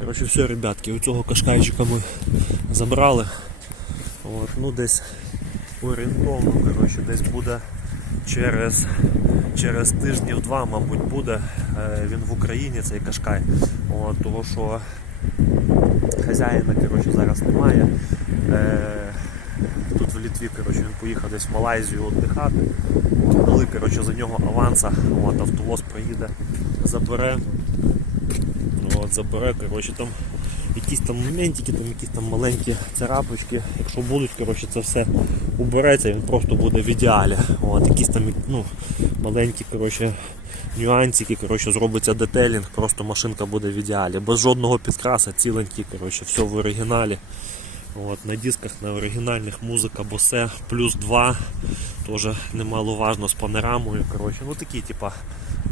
Коротше, все, ребятки, у цього кашкайчика ми забрали. От, ну десь орієнтовно, коротше, десь буде через, через тижнів два, мабуть, буде е, він в Україні, цей кашкай. От, того що хазяїна коротше, зараз немає. Е, тут в Літві коротше, він поїхав десь в Малайзію віддихати. Дали коротше, за нього аванса, от, автовоз приїде, забере. От, забере, коротше, там якісь там моментики, там якісь там маленькі царапочки. Якщо будуть, коротше, це все убереться, він просто буде в ідеалі. От, якісь там ну, маленькі коротше, нюансики, коротше, зробиться детелінг, просто машинка буде в ідеалі. Без жодного підкраса, ціленький, коротше, все в оригіналі. От, на дисках на оригінальних музика Bose плюс 2, теж немаловажно з панорамою. Коротше, ну такі, типа,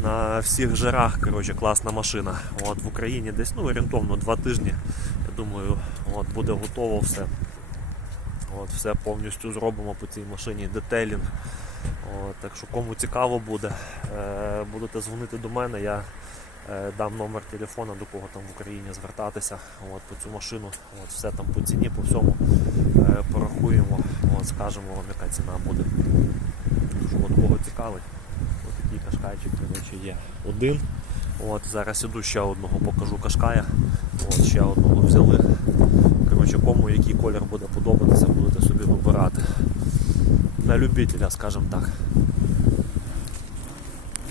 на всіх жирах коротше, класна машина. От, в Україні десь ну, орієнтовно два тижні. Я думаю, от, буде готово все. От, все повністю зробимо по цій машині, детейлінг. От, так що кому цікаво буде, е, будете дзвонити до мене, я дам номер телефона, до кого там в Україні звертатися от, по цю машину. От, все там по ціні, по всьому е, порахуємо, от, скажемо вам, яка ціна буде. Що, от, кого цікавить, от такий кашкайчик коротше, є один. От, зараз іду ще одного покажу кашкая. От, ще одного взяли. Коротше, кому який колір буде подобатися, будете собі вибирати. На любителя, скажімо так.